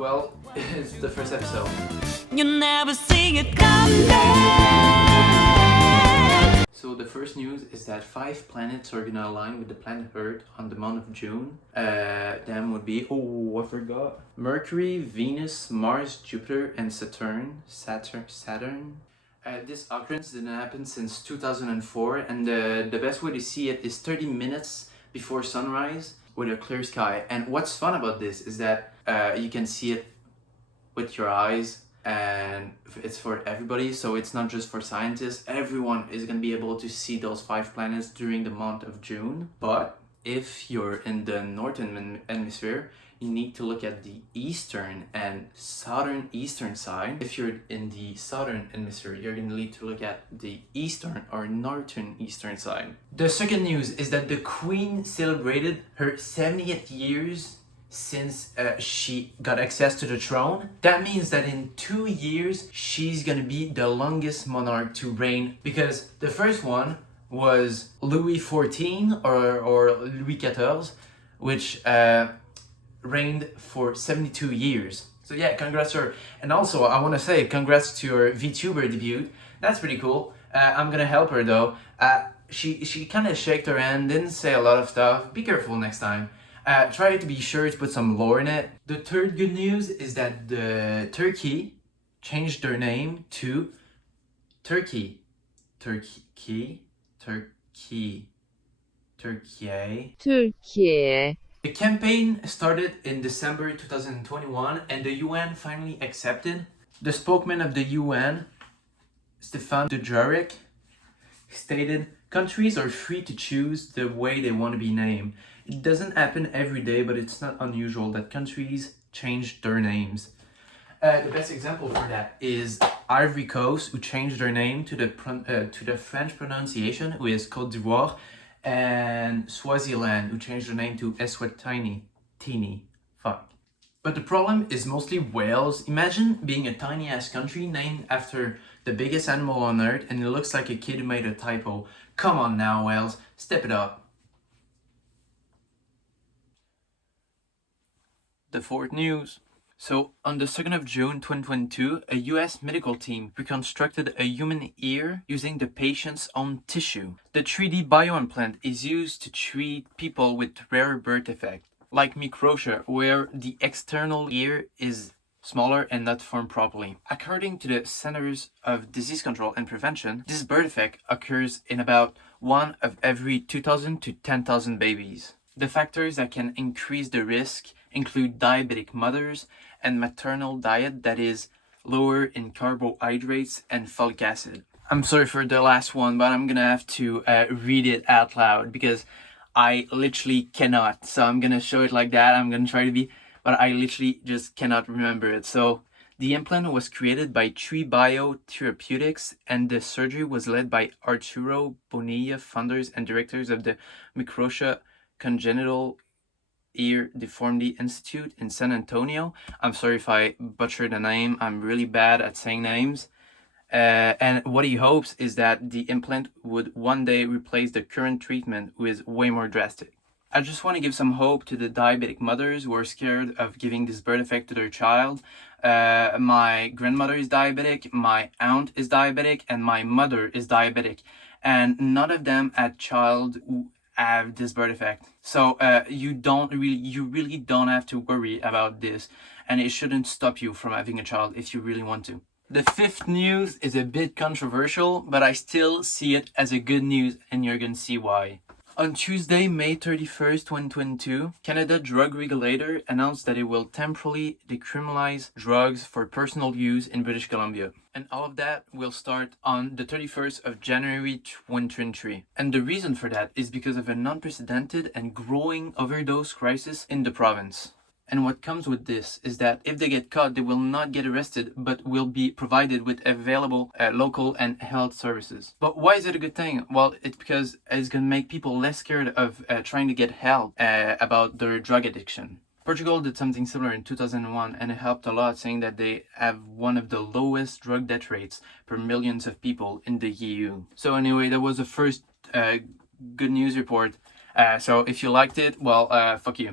Well, it's the first episode. You never see it coming. So the first news is that 5 planets are gonna align with the planet Earth on the month of June. Them would be, I forgot. Mercury, Venus, Mars, Jupiter, and Saturn. This occurrence didn't happen since 2004, and the best way to see it is 30 minutes before sunrise with a clear sky. And what's fun about this is that you can see it with your eyes, and it's for everybody, so it's not just for scientists. Everyone is going to be able to see those 5 planets during the month of June. But if you're in the northern hemisphere, you need to look at the eastern and southern side. If you're in the southern hemisphere, you're going to need to look at the eastern or northern eastern side. The second news is that the Queen celebrated her 70th years since she got access to the throne. That means that in 2 years, she's gonna be the longest monarch to reign, because the first one was Louis XIV or Louis XIV, which reigned for 72 years. So yeah, congrats to her. And also, I want to say congrats to her VTuber debut. That's pretty cool. I'm gonna help her though. She kind of shook her hand, didn't say a lot of stuff. Be careful next time. Try to be sure to put some lore in it. The third good news is that the Turkey changed their name to Turkey. Türkiye. The campaign started in December 2021, and the UN finally accepted. The spokesman of the UN, Stefan Dujarric, stated, "Countries are free to choose the way they want to be named. It doesn't happen every day, but it's not unusual that countries change their names." The best example for that is Ivory Coast, who changed their name to the French pronunciation, who is Côte d'Ivoire, and Swaziland, who changed their name to Eswatini. Fuck. But the problem is mostly whales. Imagine being a tiny ass country named after the biggest animal on earth, and it looks like a kid who made a typo. Come on now, whales, step it up. The fourth news. So, on the 2nd of June 2022, a US medical team reconstructed a human ear using the patient's own tissue. The 3D bioimplant is used to treat people with rare birth defects, like microtia, where the external ear is smaller and not formed properly. According to the Centers of Disease Control and Prevention, this birth defect occurs in about 1 of every 2,000 to 10,000 babies. The factors that can increase the risk include diabetic mothers and maternal diet that is lower in carbohydrates and folic acid. I'm sorry for the last one, but I'm gonna have to read it out loud because I literally cannot. So I'm gonna show it like that. I'm gonna try to be, but I literally just cannot remember it. So the implant was created by Tree Biotherapeutics, and the surgery was led by Arturo Bonilla, founders and directors of the Microtia Congenital Ear Deformity Institute in San Antonio. I'm sorry if I butchered the name. I'm really bad at saying names. And what he hopes is that the implant would one day replace the current treatment, which is way more drastic. I just want to give some hope to the diabetic mothers who are scared of giving this birth defect to their child. My grandmother is diabetic, my aunt is diabetic, and my mother is diabetic. And none of them had child who have this birth defect. So you really don't have to worry about this, and it shouldn't stop you from having a child if you really want to. The fifth news is a bit controversial, but I still see it as a good news, and you're gonna see why. On Tuesday, May 31st, 2022, Canada drug regulator announced that it will temporarily decriminalize drugs for personal use in British Columbia. And all of that will start on the 31st of January 2023. And the reason for that is because of an unprecedented and growing overdose crisis in the province. And what comes with this is that if they get caught, they will not get arrested, but will be provided with available local and health services. But why is it a good thing? Well, it's because it's going to make people less scared of trying to get help about their drug addiction. Portugal did something similar in 2001, and it helped a lot, saying that they have one of the lowest drug death rates per millions of people in the EU. So anyway, that was the first good news report. So if you liked it, well, fuck you.